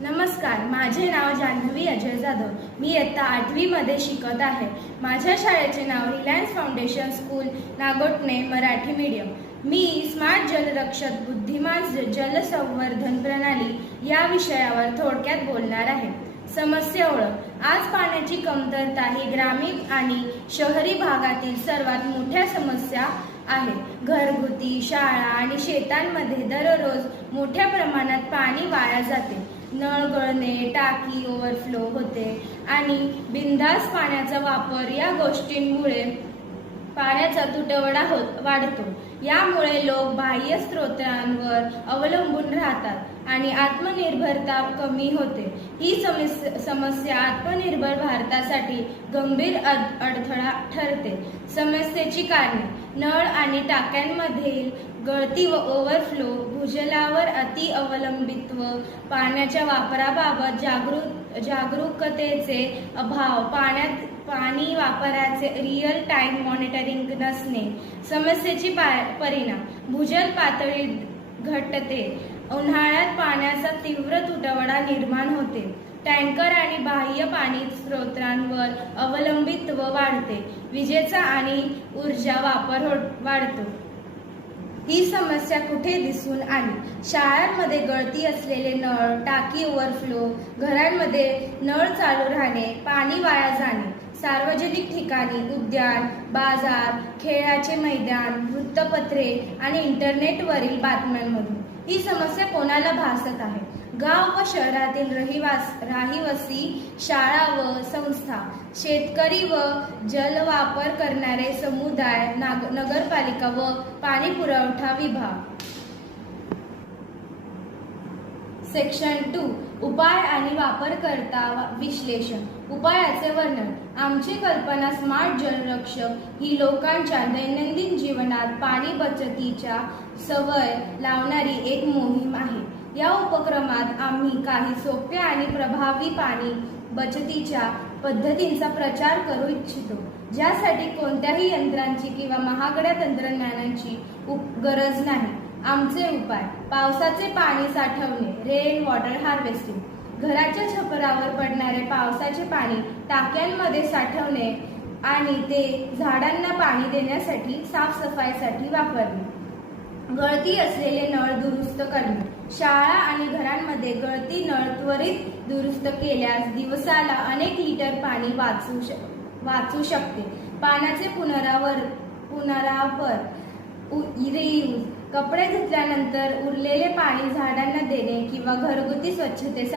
नमस्कार माझे नाव जान्हवी अजय जाधव. मी इयत्ता आठवीमध्ये शिकत आहे. माझ्या शाळेचे नाव Reliance foundation school Nagothane Marathi medium. मी स्मार्ट जलरक्षक बुद्धिमान ज- जलसंवर्धन प्रणाली या विषयावर थोडक्यात बोलणार आहे. समस्या ओळख आज पाण्याची कमतरता ही ग्रामीण आणि शहरी भागातील सर्वात मोठ्या समस्या आहे घरगुती शाळा आणि शेतांमध्ये दररोज मोठ्या प्रमाणात पाणी वाया जाते. नळ गळणे टाकी ओव्हरफ्लो होते आणि बिनधास्त पाण्याचा वापर या गोष्टींमुळे पाण्याचा तुटवडा होत वाढतो. यामुळे लोक बाह्य स्रोतांवर अवलंबून राहतात आणि आत्मनिर्भरता कमी होते. ही समस्या आत्मनिर्भर भारतासाठी गंभीर अडथळा ठरते. समस्येची कारणे नळ आणि टाक्यांमधील गळती व ओव्हरफ्लो भूजलावर अति अवलंबित्व पाण्याच्या वापराबाबत जागरूक जागरूकतेचे अभाव पाण्यात पाणी वापराचे रिअल टाईम मॉनिटरिंग नसणे समस्येची परिणाम. भूजल पातळी घटते. उन्हाळ्यात पाण्याचा तीव्र तुटवडा निर्माण होते. टँकर आणि बाह्य पाणी स्रोतांवर अवलंबित्व वाढते. विजेचा आणि ऊर्जा वापर हो- वाढतो. ही समस्या कुठे दिसून आली? शाळांमध्ये गळती असलेले नळ टाकी ओव्हरफ्लो घरांमध्ये नळ चालू राहणे पाणी वाया जाणे सार्वजनिक ठिकाणी उद्यान बाजार खेळाचे मैदान वृत्तपत्रे आणि इंटरनेटवरील बातम्यांमधून. ही समस्या कोणाला भासत आहे? गाव व शहरातील रहिवास राहिवासी शाळा व संस्था शेतकरी व जलवापर करणारे समुदाय नाग नगरपालिका व पाणी पुरवठा विभाग. सेक्शन टू उपाय आणि वापरकर्ता विश्लेषण. उपायाचे वर्णन. आमची कल्पना स्मार्ट जलरक्षक ही लोकांच्या दैनंदिन जीवनात पाणी बचतीच्या सवय लावणारी एक मोहीम आहे. या उपक्रमात आम्ही काही सोप्या आणि प्रभावी पाणी बचतीच्या पद्धतींचा प्रचार करू इच्छितो. ज्यासाठी कोणत्याही यंत्रांची किंवा महागड्या तंत्रज्ञानाची गरज नाही. आमचे उपाय पावसाचे पाणी साठवणे रेन वॉटर हार्वेस्टिंग घराच्या छपरावर पडणारे पावसाचे पाणी टाक्यांमध्ये साठवणे आणि ते झाडांना पाणी देण्यासाठी साफसफाईसाठी वापरणे. गळती असलेले नळ दुरुस्त करणे. शाळा आणि घरांमध्ये गळती नळ त्वरित दुरुस्त केल्यास दिवसाला अनेक लिटर पाणी वाचू श वाचू शकते. पाण्याचे पुनरावर पुनरावर रियूज कपडे धुतल्यानंतर उरलेले पाणी झाडांना देणे किंवा घरगुती स्वच्छतेसाठी